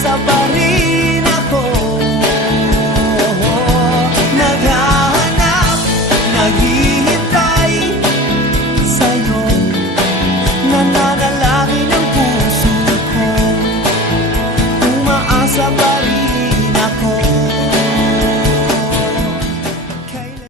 umaasa pa rin ako. Naghahanap, naghihintay sa'yo, nananalangin ang puso ko, umaasa pa rin.